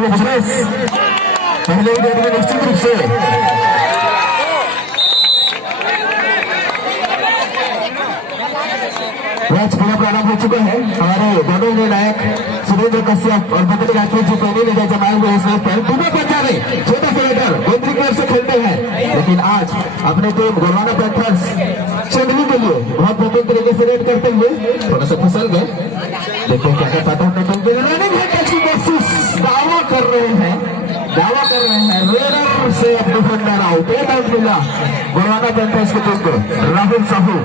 पहले ही गेट में निश्चित रूप से मैच पूरा प्रारंभ हो चुका है। हमारे दोनों निर्णायक सुरेंद्र कश्यप और बदल राठौर जी पहले में जमाए हुए इस मैच पर दोनों पंजाबी छोटा सा लेटर गोत्री की ओर से खेलते हैं, लेकिन आज अपने टीम गोलवाना पैंथर्स चंदली के लिए बहुत बेहतरीन तरीके से रेड करते हुए थोड़ा सा फिसल गए। देखो क्या क्या पाता है टीम के लिए दावा कर रहे हैं रेडर से डिफेंडर आउट। एक आउट मिला गोलवाना पैंथर्स की टीम को राहुल साहू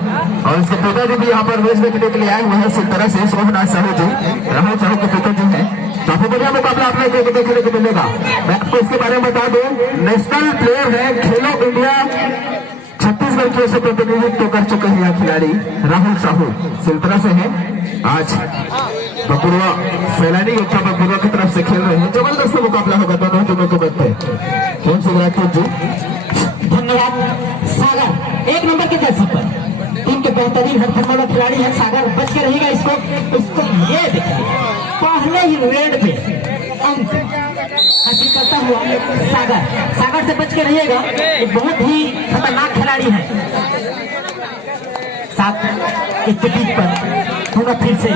और इसके पिताजी भी यहाँ पर मैच देखने के लिए आए हुए हैं। इस तरह से शोभनाथ साहू जी, राहुल साहू के पिताजी हैं। काफी बढ़िया मुकाबला आपने देखने को मिलेगा। मैं आपको इसके बारे में बता दूं, नेशनल प्लेयर है, खेलो इंडिया छत्तीसगढ़ की ओर से प्रतिनिधित्व कर चुके हैं यह खिलाड़ी राहुल साहू सिलतरा से हैं। आज बकुड़वा सैलानी योद्धा बकुड़वा की तरफ से खेल रहे हैं। जबरदस्त मुकाबला होगा दोनों टीमों को बनते कौन से राठौर जी। धन्यवाद। सागर एक नंबर के जर्सी पर टीम के बेहतरीन हरफन वाला खिलाड़ी है सागर, बच के रहेगा। इसको ये देखिए पहले ही रेड पे अंक हासिल करता हुआ सागर से बच के रहिएगा। ये बहुत ही खतरनाक खिलाड़ी है। 7 एक के बीच पर होगा फिर से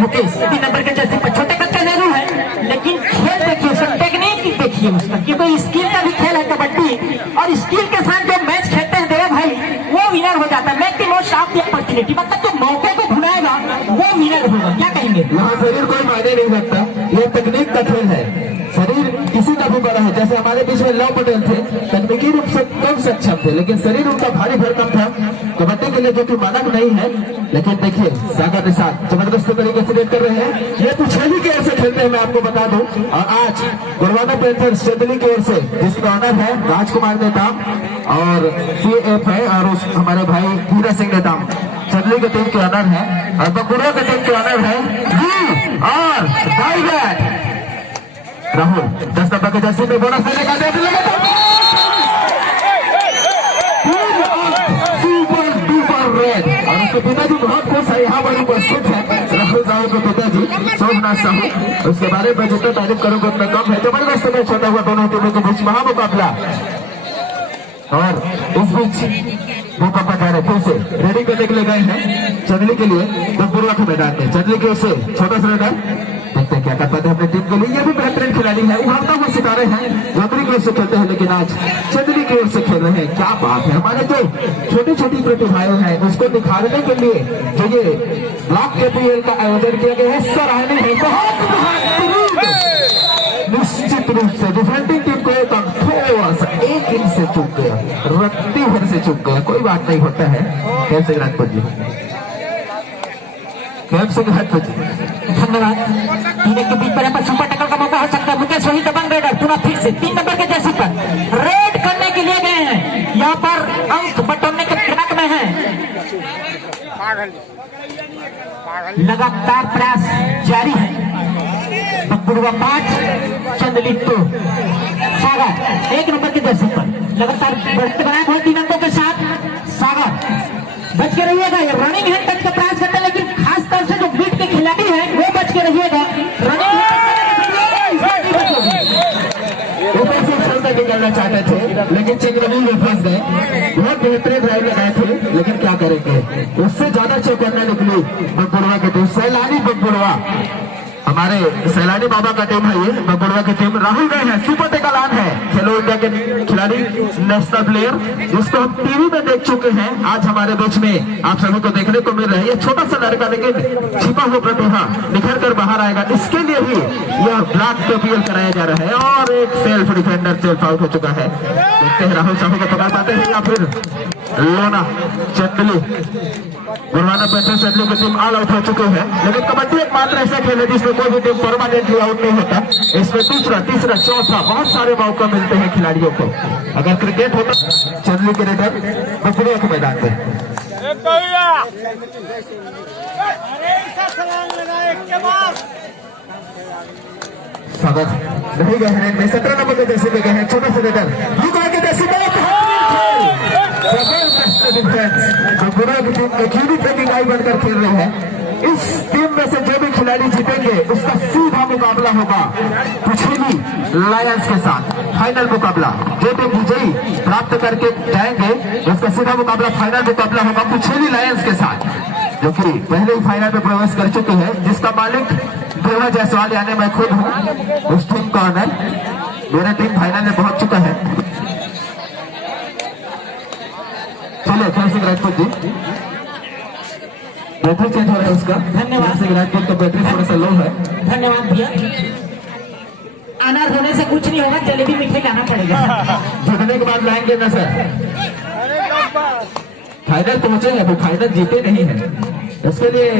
मुकेश 3 नंबर के जर्सी पर। छोटे कद का जरूर है, लेकिन खेल देखिए उसका, टेक्निक देखिए उसका, क्योंकि स्किल का भी खेल है कबड्डी, और स्किल के साथ जो मैच खेलते हैं देवा भाई वो विनर हो जाता है। मैच की मोस्ट ऑफ द अपॉर्चुनिटी, मतलब जो मौके को भुलाएगा वो विनर होगा। क्या कहेंगे? यहाँ शरीर कोई मायने नहीं रखता, यह तकनीक का खेल है। शरीर किसी का भी बड़ा है, जैसे हमारे बीच में लव पटेल थे, तकनीकी रूप से कम सक्षम थे, लेकिन शरीर उनका भारी भरकम था कबड्डी के लिए, जो कि मानक नहीं है। लेकिन देखिए सागर के साथ जबरदस्त तरीके से रेड कर रहे हैं। ये पिछली की ओर से खेलते हैं, मैं आपको बता दूं। और आज गोलवाना पैंथर्स चंदली की ओर से जिसका ऑनर है राजकुमार नेताम और CF है, और उस हमारे भाई हीरा सिंह नेताम चंदली के टीम के ऑनर है, और बकुड़वा के टीम के ऑनर है और राहुल 10 नंबर के जर्सी में बोनस देने का देख लेगा। सुपर डुपर रेड, और उसके पिताजी बहुत खुश है, यहाँ पर उपस्थित है राहुल साहू के पिताजी शोभनाथ साहू। उसके बारे में जितना तारीफ करूंगा उतना कम है। जबरदस्त मैच होता हुआ दोनों टीमों के बीच महामुकाबला, और इस बीच वो पापा जा रहे फिर से रेडी करने के लिए गए हैं चंदली के लिए बकुड़वा के मैदान में। चंदली की ओर से छोटा सा रेडर देखते हैं क्या कर पाते हैं अपनी टीम के लिए। ये भी बेहतरीन खिलाड़ी है, उभरता हुआ सितारे हैं, जोधरी की ओर से खेलते हैं, लेकिन आज चंदली की ओर से खेल रहे हैं। क्या बात है, हमारे जो छोटी छोटी प्रतिभाएं हैं उसको दिखाने के लिए जो ये ब्लॉक KPL का आयोजन किया गया है, सराहनीय है। बहुत निश्चित रूप से डिफेंडिंग टीम को एक थोड़ा सा 1 इंच से चूक गया, रत्ती भर से चूक गया, कोई बात नहीं होता है। खेल सिंह राजपूत जी, खेल सिंह राजपूत जी धन्यवाद। 3 के बीच पर सुपर टक्कर का मौका हो सकता है। मुकेश वही दबंग रेडर पुनः फिर से 3 नंबर के जर्सी पर रेड करने के लिए गए हैं। यहाँ पर अंक बटोरने के ट्रैक में है, लगातार प्रयास जारी है। बकुड़वा 5 चंदली 2। सागर 1 नंबर के जर्सी पर लगातार बढ़ते बनाए हुए 3 अंकों के साथ सागर बच के रहिएगा। ये रनिंग हैंड टच का प्रयास करते हैं, लेकिन खास तौर से जो बीट के खिलाड़ी हैं वो बच के रहिएगा। रनिंग निकलना चाहते थे, लेकिन चंद्रवी में फंस गए। बहुत बेहतरीन ड्राइव लगाए थे, लेकिन क्या करेंगे, उससे ज्यादा चौकन्ना निकली बकुड़वा की टीम। सैलानी बकुड़वा, हमारे सैलानी बाबा का टीम है ये बकुड़वा की टीम। राहुल गए हैं, सुपर टेकालान है, खेलो इंडिया के खिलाड़ी, नेशनल प्लेयर, जिसको हम टीवी में देख चुके हैं। आज हमारे बीच में आप सभी को देखने को मिल रहा है। ये छोटा सा लड़का, लेकिन छिपा हुआ प्रतिभा निखर कर बाहर आएगा, इसके लिए ही यह ब्लॉक KPL कराया जा रहा है। और एक सेल्फ डिफेंडर सेल्फ आउट हो चुका है। देखते हैं राहुल साहू को पकड़ पाते हैं या फिर लोना चंदली गोलवाना पैंथर्स चंदली की टीम ऑल आउट हो चुके हैं। लेकिन कबड्डी एक मात्र ऐसा खेल है जिसमें कोई भी टीम परमानेंटली आउट नहीं होता। इसमें दूसरा, तीसरा, चौथा बहुत सारे मौका मिलते हैं खिलाड़ियों को। अगर क्रिकेट होता चंदली के रेडर बकुड़वा के मैदान पे स्वागत नहीं गए हैं। 17 नंबर के जैसे में गए हैं, छोटा सा रेडर ब्लू कलर के जैसे में बकुड़वा की टीम एक्यूरेट रैंकिंग आई बनकर खेल रही है। इस टीम में से जो भी खिलाड़ी जीतेंगे उसका सीधा मुकाबला मुकाबला होगा कुछेली लायंस के साथ। फाइनल मुकाबला जो टीम विजयी प्राप्त करके जाएंगे उसका सीधा मुकाबला फाइनल मुकाबला होगा कुछेली लायंस के साथ, जो कि पहले ही फाइनल में प्रवेश कर चुके हैं, जिसका मालिक देवा जायसवाल यानी मैं खुद हूँ। उस टीम का ऑनर, मेरा टीम फाइनल में पहुंच चुका है। चलो धन सिंह राजपूत जी, बैटरी चेंज हो रहा है उसका। धन्यवाद। सिंह राजपूत का बैटरी थोड़ा सा लो है। धन्यवाद भैया। अनार होने से कुछ नहीं होगा, जलेबी मीठे लाना पड़ेगा। जीतने के बाद लाएंगे ना सर, फाइनल पहुंचे हैं वो फाइनल जीते नहीं है, इसके लिए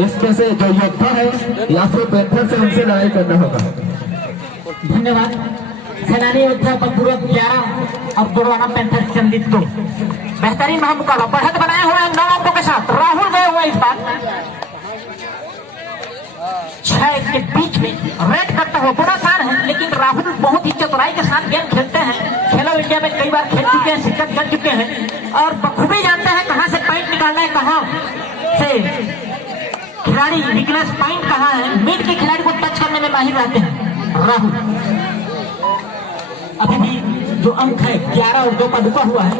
इसमें से जो योद्धा है या फिर पैंथर से उनसे लड़ाई करना होगा। धन्यवाद। सेनानी योद्धा बकबुड़वा 11 और बुरवाना पैंथर संदित 2। बेहतरीन महामुकाबला बढ़त बनाए हुए हैं 9 अंकों के साथ। राहुल गए हुए इस बार 6 के बीच में रेड करता हुआ बड़ा आसान है, लेकिन राहुल बहुत ही चतुराई के साथ गेम खेलते हैं। खेलो इंडिया में कई बार खेल चुके हैं, शिरकत कर चुके हैं और बखूबी जानते हैं कहां से पॉइंट निकालना है, कहां से खिलाड़ी वीकनेस पॉइंट कहां है। मिड के खिलाड़ी को टच करने में माहिर रहते हैं राहुल। अभी भी जो अंक है 11 और 2 का रुका हुआ है।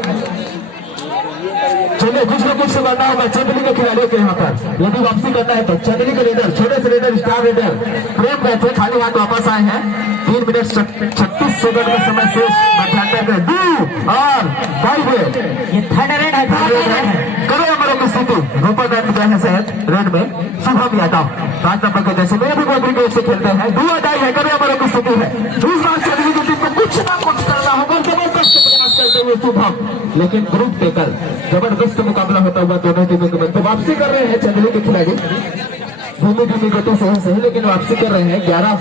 चलिए कुछ न कुछ से बढ़ना होगा चंदली के खिलाड़ियों के यहाँ पर। यदि वापसी करना है तो चंदली के लीडर, छोटे से लीडर, स्टार लीडर प्रेम गए थे, खाली हाथ वापस आए हैं। 3 मिनट 36 सेकंड का समय शेष मध्यांतर के 2 और 5 ये थर्ड रेड है। करो अमरों की स्थिति रूपा दंड गए हैं शायद रेड में। शुभम यादव 5 नंबर के जैसे में भी गोदरी गेट से खेलते हैं। 2 अदाई है, करो अमरों की स्थिति है। इस बार चंदली की टीम को कुछ ना कुछ करना होगा, जबरदस्त प्रयास करते हुए शुभम, लेकिन ग्रुप टेकर जबरदस्त मुकाबला होता हुआ दोनों टीमों के मध्य वापसी कर रहे हैं चंदली के खिलाड़ी। धीमी धीमी गति से सही लेकिन वापसी कर रहे हैं। 11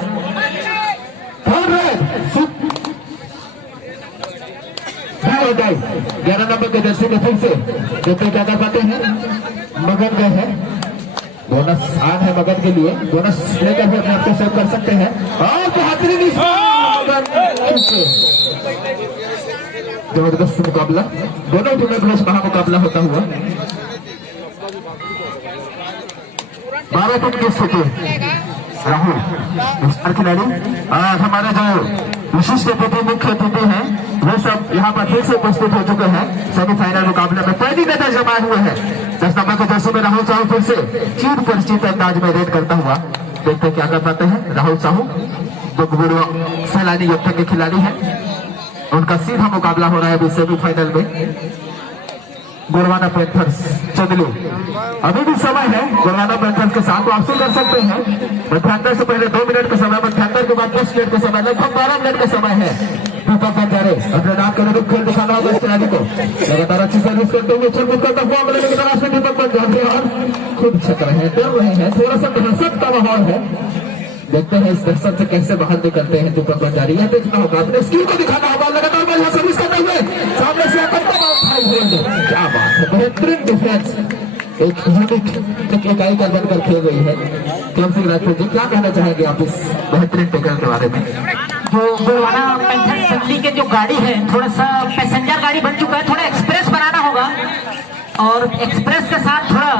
नंबर के जर्सी में फिर से देखते क्या कर पाते हैं। मगन गए हैं, बोनस आन है मगन के लिए, बोनस लेकर भी अपने आप को सेव कर सकते हैं। और बेहतरीन जबरदस्त मुकाबला, दोनों टीमों के बीच महामुकाबला होता हुआ। 12 टीम की स्थिति राहुल स्टार खिलाड़ी और हमारे जो विशिष्ट अतिथि मुख्य अतिथि हैं वो सब यहाँ पर फिर से उपस्थित हो चुके हैं। सेमीफाइनल मुकाबले में पहली नजर जमाए हुए हैं। 10 नंबर के जर्सी में राहुल साहू फिर से चीर परिचित अंदाज में रेड करता हुआ, देखते क्या कर पाते हैं। राहुल साहू जो गुरुआ सैलानी योद्धा के खिलाड़ी हैं, उनका सीधा मुकाबला हो रहा है अभी सेमीफाइनल में। गुरवाना पैंथर्स चंदली, अभी भी समय है गुरवाना पैंथर्स के साथ वापसी कर सकते हैं। मध्यांतर से पहले 2 मिनट का समय, मध्यांतर के बाद 10 मिनट का समय, लगभग 12 मिनट का समय है। दीपक बंजारे अपने नाम के अनुरूप खेल दिखाना होगा इस खिलाड़ी को। लगातार अच्छी सर्विस करते हुए चलबुल करता हुआ मिलने की तलाश में दीपक बंजारे और खुद छक रहे हैं, डर रहे हैं, थोड़ा सा दहशत का माहौल है। देखते हैं इस दहशत से कैसे बाहर निकलते हैं दीपक बंजारी। यह देखना होगा, अपने स्किल को दिखाना होगा। लगातार बढ़िया सर्विस करते हुए सामने से क्या बात है, बेहतरीन डिफेंस, एक यूनिट इकाई का बनकर खेल रही है। धन सिंह राजपूत जी क्या कहना चाहेंगे आप इस बेहतरीन टेकर के बारे में? जो गुरवाना पैंथर चंदली के जो गाड़ी है थोड़ा सा पैसेंजर गाड़ी बन चुका है, थोड़ा एक्सप्रेस बनाना होगा और एक्सप्रेस के साथ थोड़ा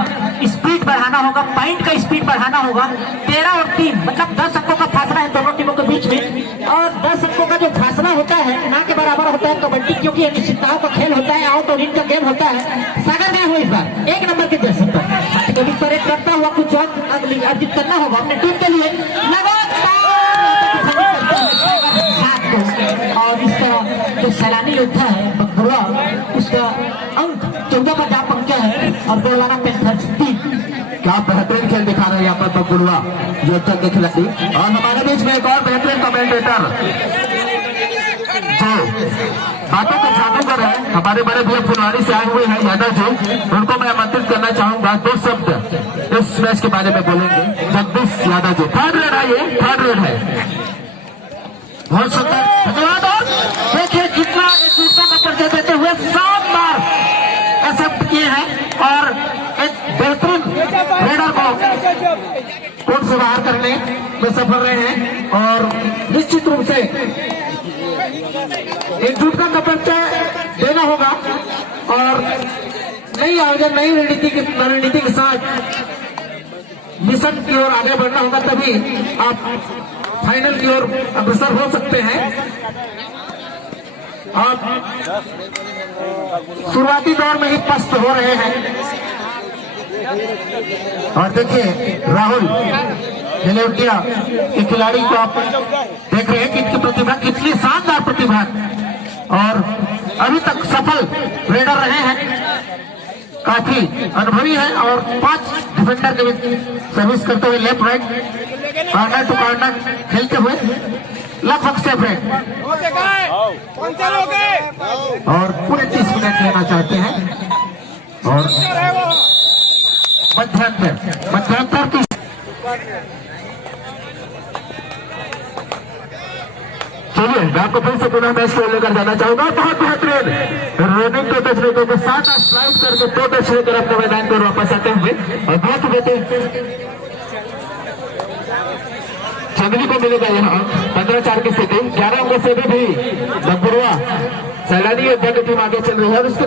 स्पीड बढ़ाना होगा, पॉइंट का स्पीड बढ़ाना होगा। 13 और 3 मतलब 10 अंकों का फासला है दोनों टीमों के बीच में और 10 अंकों का जो फासला होता है ना के बराबर होता है कबड्डी, क्योंकि निश्चितताओं का खेल होता है, आउट और इन का गेम होता है। सागर गए हुए इस बार 1 नंबर के जैसे पर कभी परेड करता हुआ कुछ और अर्जित करना होगा अपने टीम के लिए। और इसका जो सैलानी योद्धा है बकबुड़वा, उसका अंक 14 पर जा पहुंचा है और गुरवाना पैंथर्स 3। क्या बेहतरीन खेल दिखा रहे हैं यहाँ पर बकबुड़वा योद्धा के खिलाड़ी। और हमारे बीच में एक और बेहतरीन कमेंटेटर जो बातों को जादूगर है, हमारे बड़े भैया फुलवारी से आए हुए हैं यादव जी, उनको मैं आमंत्रित करना चाहूंगा। 2 शब्द इस मैच के बारे में बोलेंगे। जगदीश यादव जी, 3rd रेड आइए, 3rd रेड है। बहुत सुंदर, धन्यवाद। और देखिए जितना दूसरा का परिचय देते हुए 7 बार एक्सेप्ट किए हैं और एक बेहतरीन रेडर को कोर्ट से बाहर करने में सफल रहे हैं। और निश्चित रूप से एकजुटता का परिचय देना होगा और नई आयोजन, नई रणनीति के साथ मिशन की ओर आगे बढ़ना होगा, तभी आप फाइनल की ओर अग्रसर हो सकते हैं। आप शुरुआती दौर में ही पस्त हो रहे हैं और देखिए राहुल जलेवटिया के खिलाड़ी को आप देख रहे हैं कि इनकी प्रतिभा कितनी शानदार प्रतिभा है और अभी तक सफल रेडर रहे हैं, काफी अनुभवी है और 5 डिफेंडर के बीच सर्विस करते हुए left right corner to corner खेलते हुए लगभग सेफ है और पूरे 30 मिनट लेना चाहते हैं और मध्यांतर की चलिए मैं आपको फिर से पुनः मैच को लेकर जाना चाहूंगा। बहुत बेहतरीन रनिंग के तरीके के साथ स्लाइड करके 2 टच लेकर अपने मैदान पर वापस आते हुए और बहुत बेहतरीन चंदली को मिलेगा यहाँ 15-4 की स्थिति। 11 अंकों से भी बगबुड़वा सैलानी योद्धा की टीम आगे चल रही है और उसके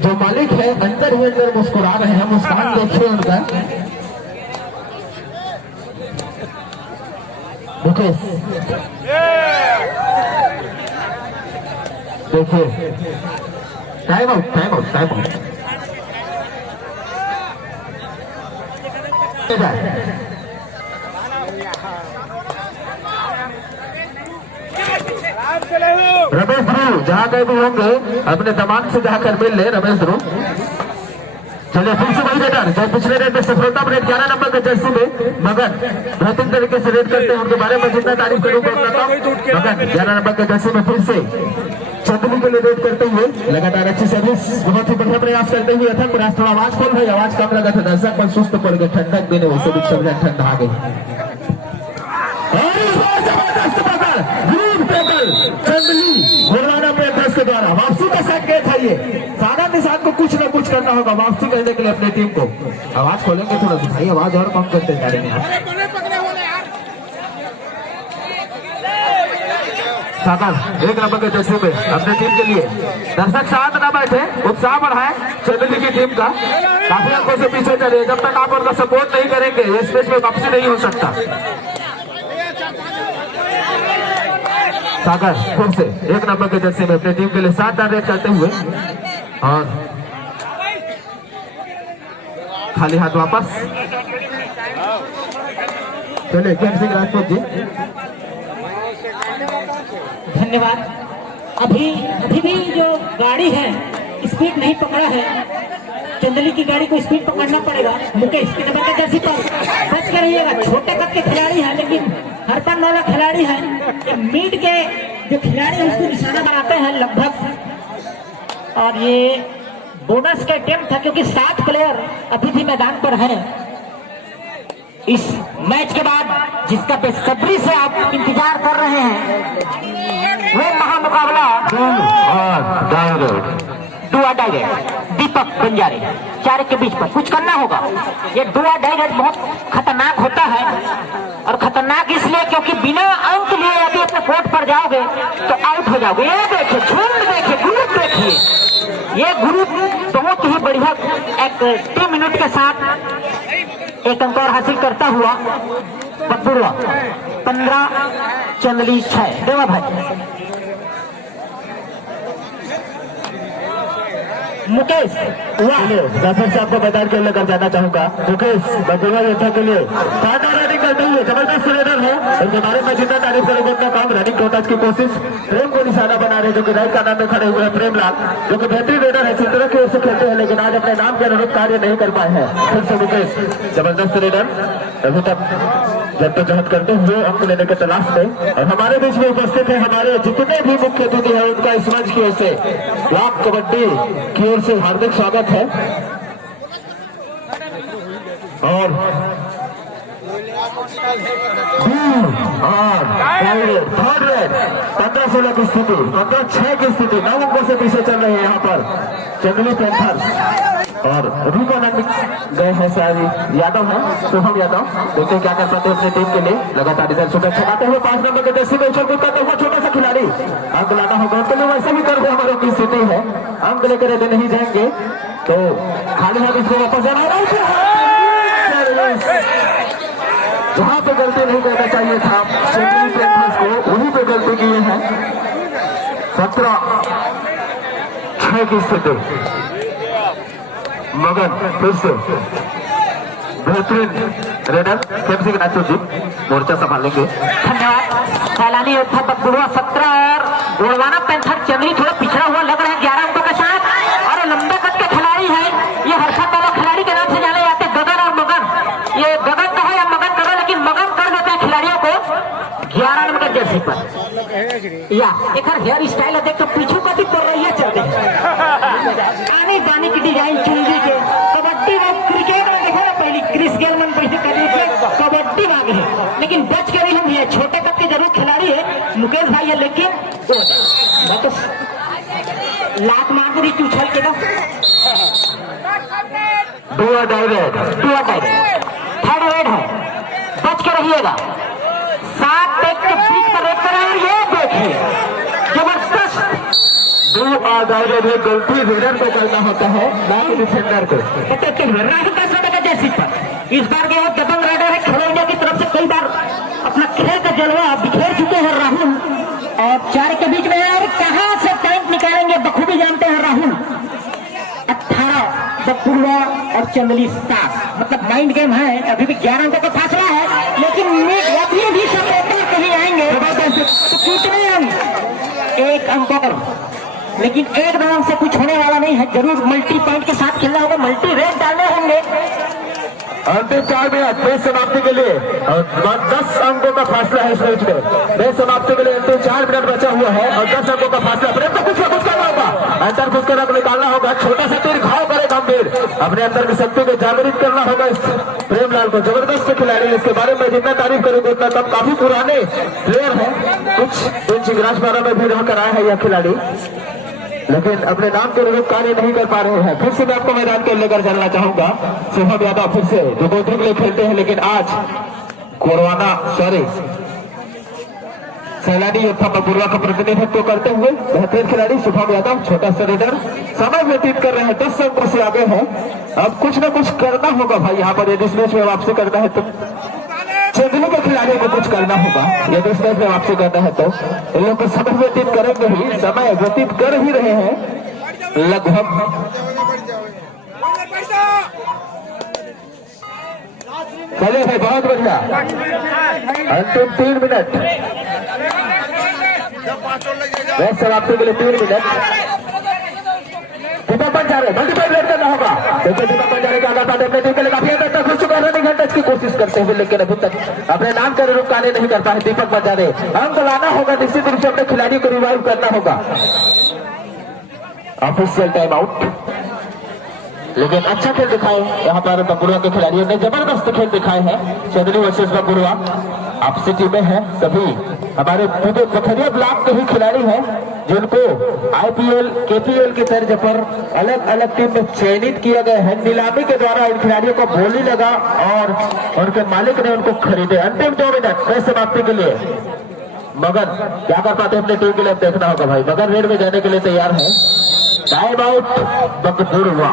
जो मालिक है अंदर ही अंदर मुस्कुरा रहे हैं। मुस्कान देखिए उनका। मुकेश देखिए time out time out time out. Ramesh Dhruv जहां कहीं भी होंगे अपने दमाद से जाकर मिल ले रमेश ध्रुव। चलिए फिर से वही रेडर जो पिछले रेड में सफलता रेड 11 नंबर के जर्सी में मगन बेहतरीन तरीके से रेड करते हैं। उनके बारे में जितना तारीफ करूंगा उतना कम। मगन 11 नंबर के जर्सी में फिर से चंदनी के लिए रेड करते हुए लगातार अच्छी सर्विस, बहुत ही बढ़िया प्रयास करते हुए अथक प्रयास। थोड़ा आवाज खोल भाई, आवाज कम लगा था, दर्शक पर सुस्त पड़ गए, ठंडक देने वैसे भी चल रहा ठंड आ गई। के द्वारा वापसी का संकेत है ये। सादा निशान को कुछ न कुछ करना होगा वापसी करने के लिए अपने टीम को। आवाज खोलेंगे थोड़ा सा भाई, आवाज और कम करते जा रहे हैं। सागर 1 नंबर के जैसे में अपने टीम के लिए दर्शक शांत न बैठे, उत्साह बढ़ाए चंदली की टीम का। काफी अंकों से पीछे चले, जब तक आप उनका सपोर्ट नहीं करेंगे इस मैच में वापसी नहीं हो सकता। सागर फिर से 1 नंबर के जर्सी में अपने टीम के लिए 7 रन करते हुए और खाली हाथ वापस। चलिए गेम सिंह राजपूत जी धन्यवाद। अभी भी जो गाड़ी है स्पीड नहीं पकड़ा है, चंदली की गाड़ी को स्पीड पकड़ना पड़ेगा। मुकेश के नंबर का जर्सी पर बच कर रहिएगा। छोटे कद के खिलाड़ी है लेकिन हरपन वाला खिलाड़ी है। मीड के जो खिलाड़ी है उसको निशाना बनाते हैं लगभग। और ये बोनस का अटेम्प्ट था क्योंकि 7 प्लेयर अभी भी मैदान पर हैं। इस मैच के बाद जिसका बेसब्री से आप इंतजार कर रहे हैं वो महामुकाबला डुआ डायरेक्ट दीपक बंजारे 4 के बीच पर कुछ करना होगा। ये डुआ डायरेक्ट बहुत खतरनाक होता है और खतरनाक इसलिए क्योंकि बिना अंक लिए यदि अपने कोर्ट पर जाओगे तो आउट हो जाओगे। ये देखिए झुंड देखिए, ग्रुप देखिए, ये ग्रुप बहुत ही बढ़िया एक 3 मिनट के साथ 1 अंक और हासिल करता हुआ बगबुड़वा 15 चंदली 6। देवा भाई मुकेश जाफर साहब को मैदान के लेकर जाना चाहूंगा। मुकेश बगबुड़वा योद्धा के लिए रनिंग करते हुए जबरदस्त रेडर है। उनके बारे में जितना तारीफ करेंगे उतना काम। रनिंग टू टच की कोशिश, प्रेम को निशाना बना रहे जो कि राइट का नाम में खड़े हुए हैं प्रेमलाल, जो कि बेहतरीन रेडर है। चित्रा की ओर से खेलते हैं लेकिन आज अपने नाम के अनुरूप कार्य नहीं कर पाए हैं। फिर से मुकेश जबरदस्त रेडर अभी तक जद्दोजहद करते हुए अंक लेने के तलाश में। और हमारे बीच में उपस्थित है हमारे जितने भी मुख्य अतिथि हैं उनका इस मंच की ओर से ब्लॉक कबड्डी की ओर से हार्दिक स्वागत है। और थर्ड रेड 15-16 की स्थिति, 15-6 की स्थिति, 9 अंकों से पीछे चल रहे हैं यहाँ पर चंदली पैंथर्स। और अभी कौन गए हैं शायद यादव है, शुभम यादव। देखते हैं क्या कर पाते हैं अपनी टीम के लिए। लगातार इधर शुभेच्छा चलाते हुए 5 नंबर के जर्सी में उछल कूद करते हुए छोटा सा खिलाड़ी अंक लाना होगा उनके लिए। वैसे भी कर हमारे की स्थिति है, अंक लेकर यदि नहीं जाएंगे तो खाली हाथ इसको वापस जाना। जहाँ पे गलती नहीं करना चाहिए था चेन्नई कैंपस को, वहीं पे गलती किए हैं। 17-6 की स्थिति। मगन फिर से बेहतरीन रेडर केएमसी नाचो जी मोर्चा संभालेंगे। धन्यवाद। सैलानी योद्धा बकबुड़वा 17 और गोड़वाना पैंथर चंद्री थोड़ा पिछड़ा हुआ लग रहा है 11 अंकों के साथ। और लंबे कद के खिलाड़ी है, ये हर्षद वाला खिलाड़ी के नाम से जाने जाते गगन और मगन। ये गगन तो है या मगन करो, लेकिन मगन कर देते हैं खिलाड़ियों को 11 नंबर के जर्सी पर। या एक हेयर स्टाइल है, देख तो पीछू का भी कर रही है चलते आने बानी की डिजाइन चुनरी के। कबड्डी में क्रिकेट में देखा ना पहले क्रिस गेल मन पैसे करने से कबड्डी भाग है, लेकिन बच के नहीं हम ये छोटे कद के जरूर खिलाड़ी है मुकेश भाई है, लेकिन तो लात मार दी तू उछल के ना दुआ डायरेक्ट थर्ड रेड है, बच के रहिएगा। 7 पेग के बीच पर रेड कर रहे हैं, ये देखिए जबरदस्त। दुआ डायरेक्ट है, गलती रेडर को करना होता है ना कि डिफेंडर को। राहुल का स्वागत है जर्सी पर। इस बार के वो दबंग राइडर है, खेलो इंडिया की तरफ से कई बार अपना खेल का जलवा बिखेर चुके हैं राहुल, और 4 के बीच में है। और कहां से पॉइंट निकालेंगे बखूबी जानते हैं राहुल। 18 बकबुड़वा और चंदली 7, मतलब माइंड गेम है। अभी भी 11 अंकों का फासला है, लेकिन अभी भी सपोर्टर कहीं आएंगे तो कितने अंक 1 अंकों पर, लेकिन एक रन से कुछ होने वाला नहीं है। जरूर मल्टी पॉइंट के साथ खेलना होगा, मल्टी रेट डालने होंगे। अंतिम 4 मिनट मैच समाप्ति के लिए और 10 अंकों का फासला है इस मैच में। मैच समाप्ति के लिए अंतिम 4 मिनट बचा हुआ है और 10 अंकों का फासला। प्रेम को कुछ ना कुछ करना होगा, अंतर कुछ करना निकालना होगा। छोटा सा तीर घाव करे गंभीर, अपने अंदर की शक्ति को जागृत करना होगा इस प्रेमलाल को। जबरदस्त खिलाड़ी, इसके बारे में जितना तारीफ करेंगे उतना कम। काफी पुराने प्लेयर है, कुछ इंच ग्रासपारा में भी रहकर आया है यह खिलाड़ी, लेकिन अपने नाम के अनुरूप कार्य नहीं कर पा रहे हैं। फिर से मैं आपको मैदान को लेकर चलना चाहूंगा। शुभम यादव फिर से जो गोत्री के लिए खेलते हैं, लेकिन आज सैलानी योद्धा बकबुड़वा का प्रतिनिधित्व करते हुए बेहतरीन खिलाड़ी शुभम यादव, छोटा सा रेडर, समय व्यतीत कर रहे हैं। 10 अंकों से आगे हैं। अब कुछ ना कुछ करना होगा भाई यहाँ पर। यदि इस मैच में वापसी करना है तो चेन्नई के खिलाड़ियों को कुछ करना होगा। यदि इस मैच में वापसी करना है तो इन लोग को समय व्यतीत करेंगे ही, समय व्यतीत कर ही रहे हैं लगभग। चलिए भाई, बहुत बढ़िया। अंतिम 3 मिनट मैच समाप्ति के लिए 3 मिनट। दीपक बंजारे मल्टीप्लाई रेड करना होगा, क्योंकि दीपक बंजारे का आगाज अपने टीम के लिए काफी अंदर तक घुस चुका है। रनिंग टच की कोशिश करते हुए, लेकिन अभी तक अपने नाम के अनुरूप कार्य नहीं कर पाए दीपक बंजारे। अंक लाना होगा, निश्चित रूप से अपने खिलाड़ियों को रिवाइव करना होगा। ऑफिशियल टाइम आउट, लेकिन अच्छा खेल दिखाए यहाँ पर बकबुड़वा के खिलाड़ियों ने, जबरदस्त खेल दिखाए हैं। चंदनी वर्सेस बकबुड़वा आपसी टीमें हैं, सभी हमारे पूरे पथरिया ब्लॉक के ही खिलाड़ी हैं, जिनको आईपीएल केपीएल की तर्ज पर अलग अलग टीम में चयनित किया गया है। नीलामी के द्वारा इन खिलाड़ियों को बोली लगा और उनके मालिक ने उनको खरीदे। अंतिम 2 मिनट मैच समाप्ति के लिए मगन क्या कर पाते हैं अपनी टीम के लिए, देखना होगा भाई। मगन रेड में जाने के लिए तैयार है। टाइम आउट बकबुड़वा।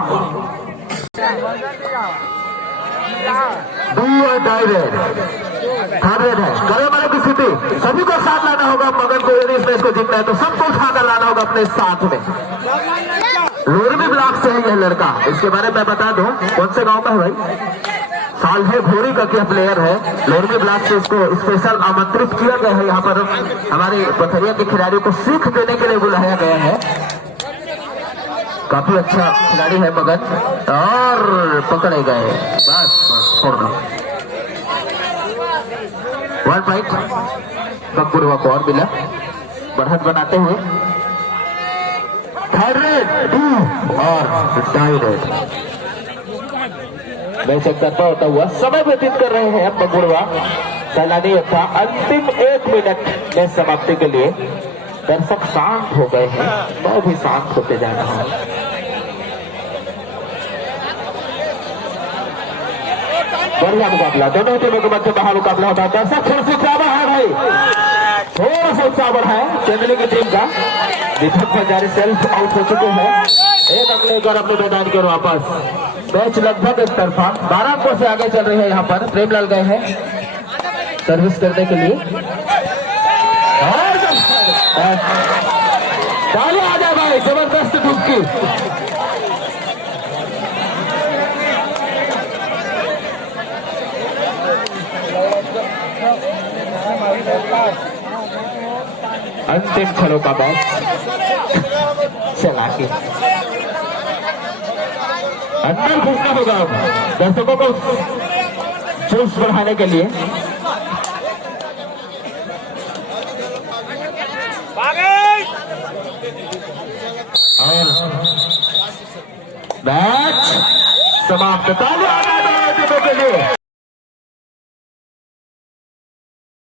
करे वाले की स्थिति, सभी को साथ लाना होगा। मगन को यदि इस मैच को जीतना है तो सबको उठाकर लाना होगा अपने साथ में। लोरमी ब्लॉक से है यह लड़का, इसके बारे में बता दूं कौन से गांव का है भाई। साल है भोरी का क्या प्लेयर है, लोरमी ब्लॉक से इसको स्पेशल आमंत्रित किया गया है। यहाँ पर हमारे पथरिया के खिलाड़ियों को सीख देने के लिए बुलाया गया है। काफी अच्छा खिलाड़ी है मगन, और पकड़े गए। बस छोड़ दो। 1 पॉइंट बकबुड़वा को और मिला, बढ़त बनाते हुए। 3rd रेड 2 और टाई रेड। मैच एक तरफा होता हुआ समय व्यतीत कर रहे हैं बकबुड़वा सैलानी योद्धा। अंतिम 1 मिनट में समाप्ति के लिए दर्शक शांत हो गए हैं, मैं भी शांत होते जा रहा हूं। बढ़िया मुकाबला, दोनों टीमों के मध्य मुकाबला होता है। दर्शक थोड़ा सा उत्साह है भाई, थोड़ा सा उत्साह बढ़ा है चेन्नई की टीम का। दीपक बंजारे सेल्फ आउट हो चुके हैं। एक अंक लेकर अपने मैदान की ओर वापस। मैच लगभग एक तरफा 12 अंकों से आगे चल रही है। यहाँ पर प्रेमलाल गए हैं सर्विस करने के लिए। और ताली आ जाए भाई, जबरदस्त डुबकी। अंतिम छड़ों का मैच चला के अंदर घुसना होगा दर्शकों को जोश बढ़ाने के लिए। और मैच समाप्त। ताली आ जाए के लिए।